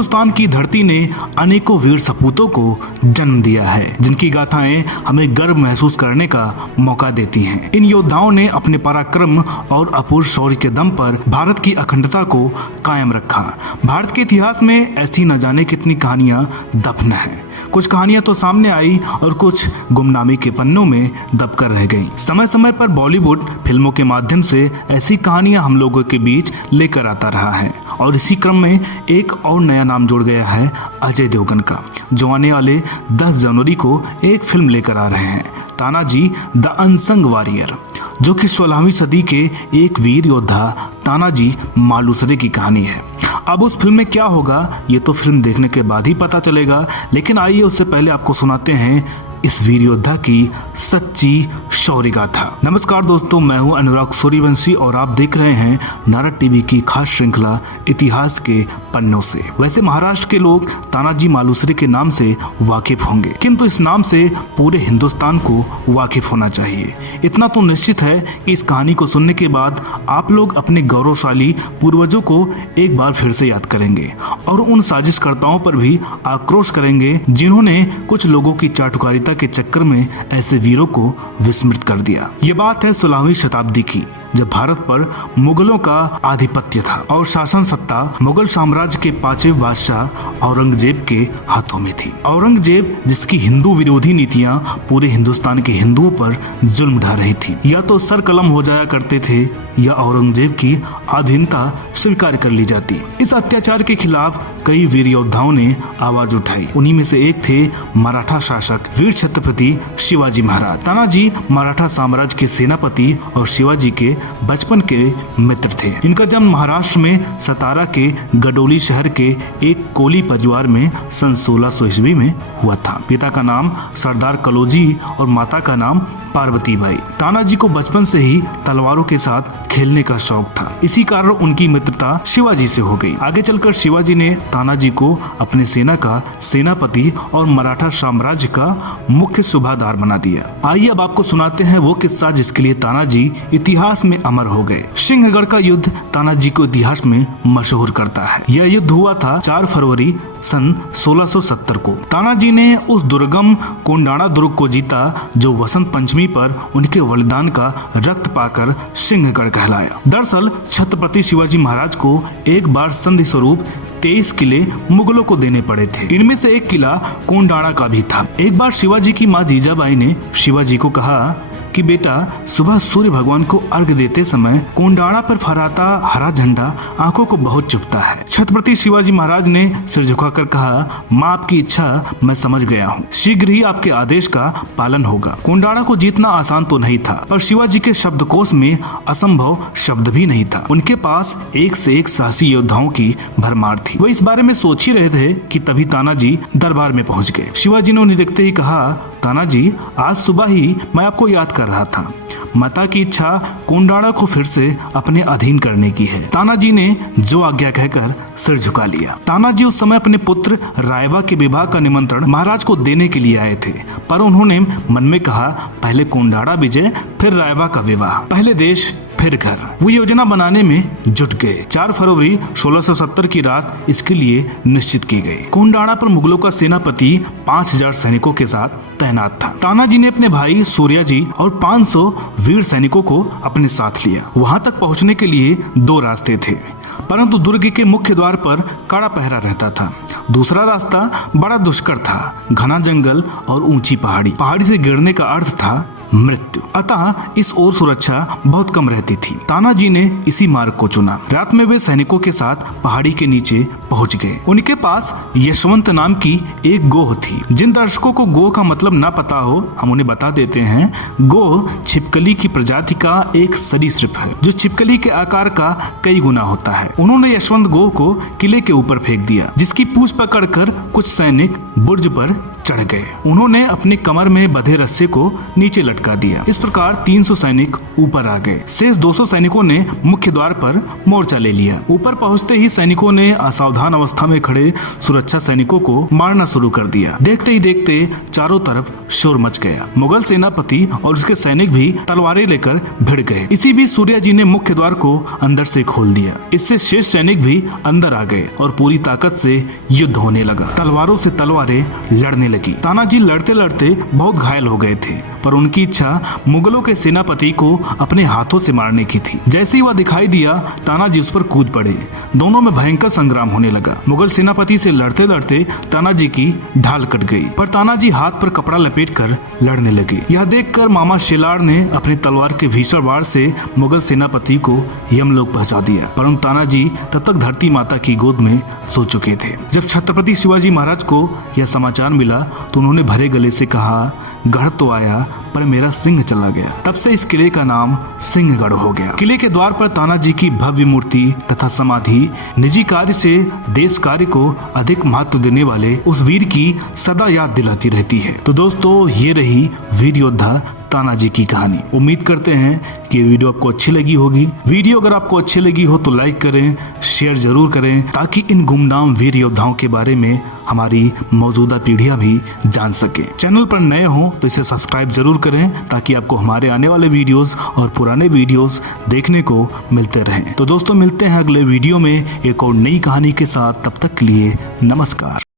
हिंदुस्तान की धरती ने अनेकों वीर सपूतों को जन्म दिया है, जिनकी गाथाएं हमें गर्व महसूस करने का मौका देती हैं। इन योद्धाओं ने अपने पराक्रम और अपूर्व शौर्य के दम पर भारत की अखंडता को कायम रखा। भारत के इतिहास में ऐसी न जाने कितनी कहानियां दफन हैं। कुछ कहानियां तो सामने आई और कुछ गुमनामी के पन्नों में दबकर रह गईं। समय समय पर बॉलीवुड फिल्मों के माध्यम से ऐसी कहानियां हम लोगों के बीच लेकर आता रहा है और इसी क्रम में एक और नया नाम जोड़ गया है अजय देवगन का, जो आने वाले 10 जनवरी को एक फिल्म लेकर आ रहे हैं, तानाजी द अनसंग वॉरियर, जो कि 16वीं सदी के एक वीर योद्धा तानाजी मालुसरे की कहानी है। अब उस फिल्म में क्या होगा ये तो फिल्म देखने के बाद ही पता चलेगा, लेकिन आइए उससे पहले आपको सुनाते हैं इस वीर योद्धा की सच्ची शौर्य गाथा। नमस्कार दोस्तों, मैं हूं अनुराग सूर्यवंशी और आप देख रहे हैं नारद टीवी की खास श्रृंखला इतिहास के पन्नों से। वैसे महाराष्ट्र के लोग तानाजी मालुसरे के नाम से वाकिफ होंगे, किंतु इस नाम से पूरे हिंदुस्तान को वाकिफ होना चाहिए। इतना तो निश्चित है कि इस कहानी को सुनने के बाद आप लोग अपने गौरवशाली पूर्वजों को एक बार फिर से याद करेंगे और उन साजिशकर्ताओं पर भी आक्रोश करेंगे जिन्होंने कुछ लोगों की चाटुकारिता के चक्कर में ऐसे वीरों को विस्मृत कर दिया। ये बात है 16वीं शताब्दी की, जब भारत पर मुगलों का आधिपत्य था और शासन सत्ता मुगल साम्राज्य के 5वें बादशाह औरंगजेब के हाथों में थी। औरंगजेब, जिसकी हिंदू विरोधी नीतियां पूरे हिंदुस्तान के हिंदुओं पर जुल्म ढा रही थी, या तो सर कलम हो जाया करते थे या औरंगजेब की अधीनता स्वीकार कर ली जाती। इस अत्याचार के खिलाफ कई वीर योद्धाओं ने आवाज उठाई। उन्हीं में से एक थे मराठा शासक वीर छत्रपति शिवाजी महाराज। तानाजी मराठा साम्राज्य के सेनापति और शिवाजी के बचपन के मित्र थे। इनका जन्म महाराष्ट्र में सतारा के गडोली शहर के एक कोली परिवार में सन 1600 ईस्वी में हुआ था। पिता का नाम सरदार कलोजी और माता का नाम पार्वती बाई। तानाजी को बचपन से ही तलवारों के साथ खेलने का शौक था, इसी कारण उनकी मित्रता शिवाजी से हो गई। आगे चलकर शिवाजी ने तानाजी को अपने सेना का सेनापति और मराठा साम्राज्य का मुख्य सूबादार बना दिया। आइए अब आपको सुनाते हैं वो किस्सा जिसके लिए तानाजी इतिहास में अमर हो गए। सिंहगढ़ का युद्ध तानाजी को इतिहास में मशहूर करता है। यह युद्ध हुआ था 4 फरवरी सन 1670 को। तानाजी ने उस दुर्गम कोंडाणा दुर्ग को जीता जो वसंत पंचमी पर उनके बलिदान का रक्त पाकर सिंहगढ़ कहलाया। दरअसल छत्रपति शिवाजी महाराज को एक बार संधि स्वरूप 23 किले मुगलों को देने पड़े थे। इनमें से एक किला कोंडाणा का भी था। एक बार शिवाजी की माँ जीजाबाई ने शिवाजी को कहा कि बेटा, सुबह सूर्य भगवान को अर्घ देते समय कोंडाणा पर फहराता हरा झंडा आंखों को बहुत चुभता है। छत्रपति शिवाजी महाराज ने सिर झुकाकर कहा, माँ आपकी इच्छा मैं समझ गया हूँ, शीघ्र ही आपके आदेश का पालन होगा। कोंडाणा को जीतना आसान तो नहीं था, पर शिवाजी के शब्दकोश में असंभव शब्द भी नहीं था। उनके पास एक से एक साहसी योद्धाओं की भरमार थी। वो इस बारे में सोच ही रहे थे कि तभी तानाजी दरबार में पहुँच गए। शिवाजी ने उन्हें देखते ही कहा, तानाजी, आज सुबह ही मैं आपको याद कर रहा था। माता की इच्छा कोंडाणा को फिर से अपने अधीन करने की है। तानाजी ने जो आज्ञा कहकर सिर झुका लिया। तानाजी उस समय अपने पुत्र रायवा के विवाह का निमंत्रण महाराज को देने के लिए आए थे, पर उन्होंने मन में कहा, पहले कोंडाणा विजय फिर रायवा का विवाह, पहले देश फिर घर। वो योजना बनाने में जुट गए। 4 फरवरी 1670 की रात इसके लिए निश्चित की गई। कोंडाणा पर मुगलों का सेनापति 5000 सैनिकों के साथ तैनात था। तानाजी ने अपने भाई सूर्याजी और 500 वीर सैनिकों को अपने साथ लिया। वहां तक पहुंचने के लिए 2 रास्ते थे, परंतु दुर्ग के मुख्य द्वार पर कड़ा पहरा रहता था। दूसरा रास्ता बड़ा दुष्कर था, घना जंगल और ऊंची पहाड़ी। पहाड़ी से गिरने का अर्थ था मृत्यु, अतः इस ओर सुरक्षा बहुत कम रहती थी। तानाजी ने इसी मार्ग को चुना। रात में वे सैनिकों के साथ पहाड़ी के नीचे पहुंच गए। उनके पास यशवंत नाम की एक गोह थी। जिन दर्शकों को गोह का मतलब ना पता हो, हम उन्हें बता देते हैं। गोह छिपकली की प्रजाति का एक सरीसृप है जो छिपकली के आकार का कई गुना होता है। उन्होंने यशवंत गोह को किले के ऊपर फेंक दिया, जिसकी पूंछ पकड़कर कुछ सैनिक बुर्ज पर चढ़ गए। उन्होंने अपने कमर में बंधे रस्से को नीचे लटका दिया। इस प्रकार 300 सैनिक ऊपर आ गए। शेष 200 सैनिकों ने मुख्य द्वार पर मोर्चा ले लिया। ऊपर पहुंचते ही सैनिकों ने असावधान अवस्था में खड़े सुरक्षा सैनिकों को मारना शुरू कर दिया। देखते ही देखते चारों तरफ शोर मच गया। मुगल सेनापति और उसके सैनिक भी तलवारें लेकर भिड़ गए। इसी बीच सूर्या जी ने मुख्य द्वार को अंदर से खोल दिया। इससे शेष सैनिक भी अंदर आ गए और पूरी ताकत से युद्ध होने लगा। तलवारों से तलवारें लड़ने लगी। तानाजी लड़ते लड़ते बहुत घायल हो गए थे, पर उनकी इच्छा मुगलों के सेनापति को अपने हाथों से मारने की थी। जैसे ही वह दिखाई दिया, तानाजी उस पर कूद पड़े। दोनों में भयंकर संग्राम होने लगा। मुगल सेनापति से लड़ते लड़ते तानाजी की ढाल कट गई, पर तानाजी हाथ पर कपड़ा लपेटकर लड़ने लगे। यह देखकर मामा शिलार ने अपने तलवार के भीषण वार से मुगल सेनापति को यमलोक पहुंचा दिया, परंतु तानाजी तब तक धरती माता की गोद में सो चुके थे। जब छत्रपति शिवाजी महाराज को यह समाचार मिला तो उन्होंने भरे गले से कहा, गढ़ तो आया पर मेरा सिंह चला गया। तब से इस किले का नाम सिंहगढ़ हो गया। किले के द्वार पर तानाजी की भव्य मूर्ति तथा समाधि निजी कार्य से देश कार्य को अधिक महत्व देने वाले उस वीर की सदा याद दिलाती रहती है। तो दोस्तों, ये रही वीर योद्धा तानाजी की कहानी। उम्मीद करते हैं कि वीडियो आपको अच्छी लगी होगी। वीडियो अगर आपको अच्छी लगी हो तो लाइक करें, शेयर जरूर करें, ताकि इन गुमनाम वीर योद्धाओं के बारे में हमारी मौजूदा पीढ़ियां भी जान सके। चैनल पर नए हो तो इसे सब्सक्राइब जरूर करें, ताकि आपको हमारे आने वाले वीडियोस और पुराने वीडियोस देखने को मिलते रहें। तो दोस्तों, मिलते हैं अगले वीडियो में एक और नई कहानी के साथ। तब तक के लिए नमस्कार।